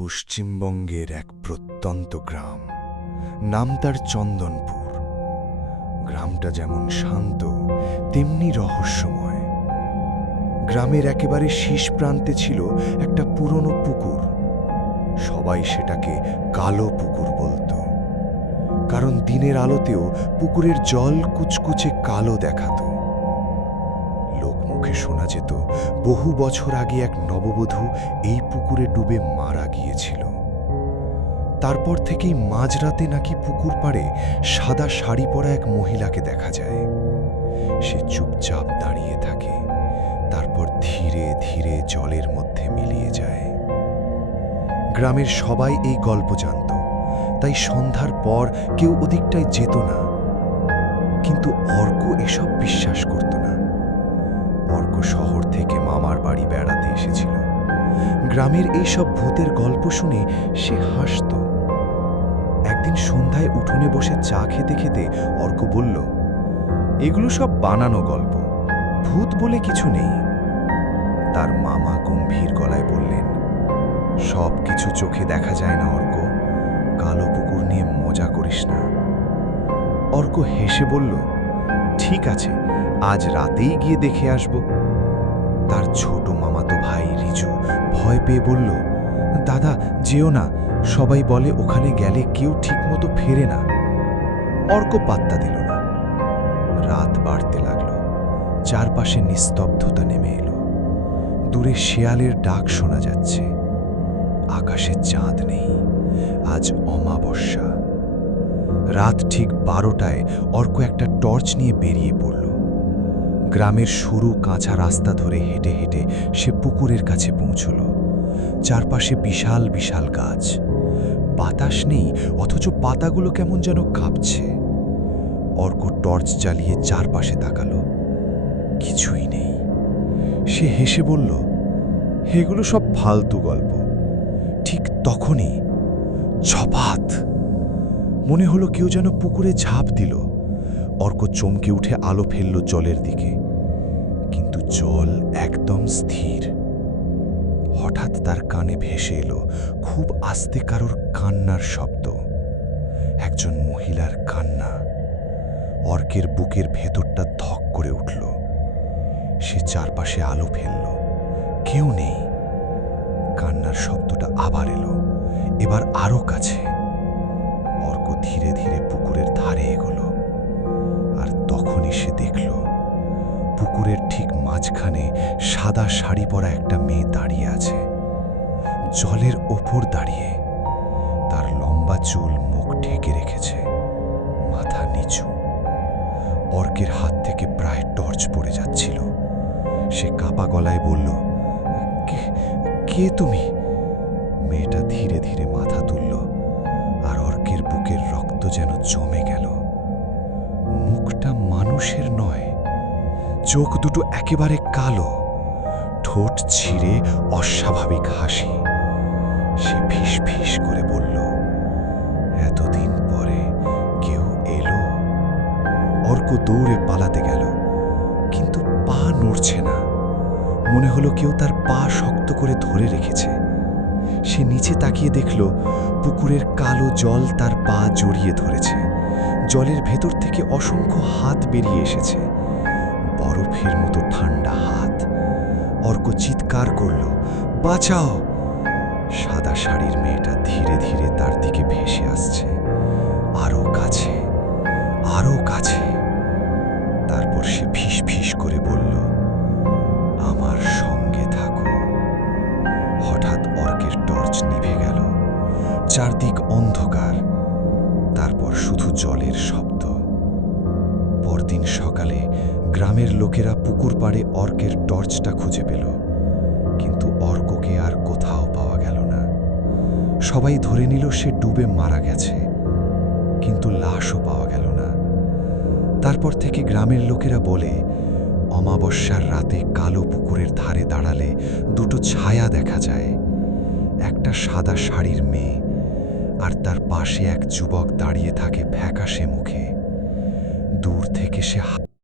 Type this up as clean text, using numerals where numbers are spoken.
পশ্চিমবঙ্গের এক প্রত্যন্ত গ্রাম, নাম তার চন্দনপুর। গ্রামটা যেমন শান্ত তেমনি রহস্যময়। গ্রামের একেবারে শেষ প্রান্তে ছিল একটা পুরনো পুকুর। সবাই সেটাকে কালো পুকুর বলতো, কারণ দিনের আলোতেও পুকুরের জল কুচকুচে কালো দেখাতো। লোকমুখে শোনা যেত বহু বছর আগে এক নববধূ এই পুকুরে ডুবে মারা গিয়েছিল। তারপর থেকেই মাঝরাতে নাকি পুকুর পাড়ে সাদা শাড়ি পরা এক মহিলাকে দেখা যায়। সে চুপচাপ দাঁড়িয়ে থাকে, তারপর ধীরে ধীরে জলের মধ্যে মিলিয়ে যায়। গ্রামের সবাই এই গল্প জানত, তাই সন্ধ্যার পর কেউ ওদিকটায় যেত না। কিন্তু অর্ক এসব বিশ্বাস করত না। অর্ক শহর থেকে মামার বাড়ি বেড়াতে এসেছিল। গ্রামের এইসব ভূতের গল্প শুনে সে হাসত। একদিন সন্ধ্যায় উঠোনে বসে চা খেতে খেতে অর্ক বলল, এগুলো সব বানানো গল্প, ভূত বলে কিছু নেই। তার মামা গম্ভীর গলায় বললেন, সব কিছু চোখে দেখা যায় না অর্ক, কালো পুকুর নিয়ে মজা করিস না। অর্ক হেসে বলল, ঠিক আছে, আজ রাতেই গিয়ে দেখে আসব। তার ছোট মামাতো ভাই রিজু ভয় পেয়ে বলল, দাদা যেও না, সবাই বলে ওখানে গেলে কেউ ঠিকমতো ফেরে না। অর্ক পাত্তা দিল না। রাত বাড়তে লাগলো, চারপাশে নিস্তব্ধতা নেমে এলো। দূরে শেয়ালের ডাক শোনা যাচ্ছে। আকাশে চাঁদ নেই, আজ অমাবস্যা। রাত ঠিক 12টায় অর্ক একটা টর্চ নিয়ে বেরিয়ে পড়ল। গ্রামের সরু কাঁচা রাস্তা ধরে হেঁটে হেঁটে সে পুকুরের কাছে পৌঁছল। চারপাশে বিশাল বিশাল গাছ। বাতাস নেই, অথচ পাতাগুলো কেমন যেন কাঁপছে। অর্ক টর্চ জ্বালিয়ে চারপাশে তাকালো, কিছুই নেই। সে হেসে বলল, এগুলো সব ফালতু গল্প। ঠিক তখনই ঝপাত মনে হলো কেউ যেন পুকুরে ঝাঁপ দিল। অর্ক চমকে উঠে আলো ফেলল জলের দিকে, কিন্তু জল একদম স্থির। হঠাৎ তার কানে ভেসে এলো খুব আস্তে কারোর কান্নার শব্দ। একজন মহিলার কান্না। অর্কের বুকের ভেতরটা ধক করে উঠল। সে চারপাশে আলো ফেলল, কেউ নেই। কান্নার শব্দটা আবার এলো, এবার আরো কাছে। অর্ক ধীরে ধীরে পুকুরের ধারে এগোলো। আর তখনই সে দেখল, পুকুরের ঠিক মাঝখানে সাদা শাড়ি পরা একটা মেয়ে দাঁড়িয়ে আছে, জলের ওপর দাঁড়িয়ে। তার লম্বা চুল মুখ ঢেকে রেখেছে, মাথা নিচু। অর্কের হাত থেকে প্রায় টর্চ পড়ে যাচ্ছিল। সে কাপা গলায় বলল, কে তুমি? মেয়েটা ধীরে ধীরে মাথা তুলল, আর অর্কের বুকের রক্ত যেন জমে গেল। মুখটা মানুষের নয়, চোখ দুটো একেবারে কালো, ঠোঁট ছিঁড়ে অস্বাভাবিক হাসি। সে ফিস ফিস করে বলল, এতদিন পরে কেউ এলো। অর্ক দৌড়ে পালাতে গেল, কিন্তু পা নড়ছে না। মনে হলো কেউ তার পা শক্ত করে ধরে রেখেছে। সে নিচে তাকিয়ে দেখল, পুকুরের কালো জল তার পা জড়িয়ে ধরেছে। জলের ভেতর থেকে অসংখ্য হাত বেরিয়ে এসেছে, বরফের মতো ঠান্ডা হাত। অর্ক চিৎকার করল, বাঁচাও! সাদা শাড়ির মেয়েটা ধীরে ধীরে তার দিকে ভেসে আসছে, আরো কাছে, আরো কাছে। তারপর সে ফিস ফিস করে বলল, আমার সঙ্গে থাকো। হঠাৎ অর্কের টর্চ নিভে গেল, চারদিক অন্ধকার, তারপর শুধু জলের শব্দ। পরদিন সকালে গ্রামের লোকেরা পুকুর পাড়ে অর্কের টর্চটা খুঁজে পেল, কিন্তু অর্ককে আর কোথাও পাওয়া গেল না। সবাই ধরে নিল সে ডুবে মারা গেছে, কিন্তু লাশও পাওয়া গেল না। তারপর থেকে গ্রামের লোকেরা বলে, অমাবস্যার রাতে কালো পুকুরের ধারে দাঁড়ালে দুটো ছায়া দেখা যায়, একটা সাদা শাড়ির মেয়ে, আর তার পাশে এক যুবক দাঁড়িয়ে থাকে ফ্যাকাশে মুখে। দূর থেকে সে